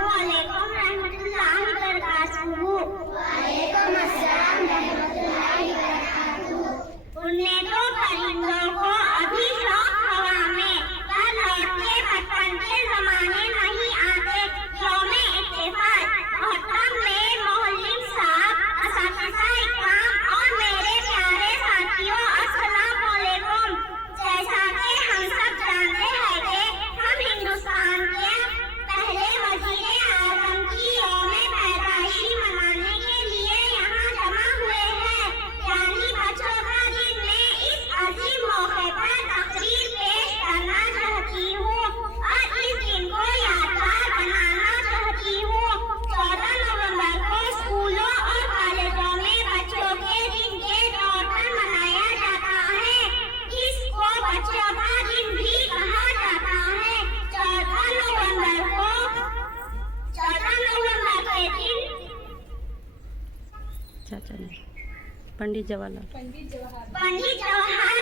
अस्सलामुअलैकुम रहमतुल्लाहि बरकातुहू। वालेकुम अस्सलाम रहमतुल्लाहि बरकातुहू। उड़ने दो परिंदों को अभी शौक हवा में, पर लौटते बचपन के जमाने नहीं आते। यौमे इत्तेफाक मोहतरम में मोहल्लिम साहब, असातिज़ा इकराम और मेरे प्यारे साथियों, अस्सलामुअलैकुम। जैसा कि हम सब जानते हैं कि हम हिंदुस्तान के पहले वज़ीर आज़म की यौमे पैदाइशी मनाने के लिए यहाँ जमा हुए हैं, यानी बच्चों का दिन। मैं इस अजीम मौके पर तकरीर पेश करना चाहती हूँ और इस दिन को यादगार बनाना चाहती हूँ। 14 नवंबर को स्कूलों और कॉलेजों में बच्चों के दिन के तौर पर मनाया जाता है। इसको बच्चों का दिन भी कहा जाता है। 14 नवंबर के दिन पंडित जवाहरलाल पंडित जवाहरलाल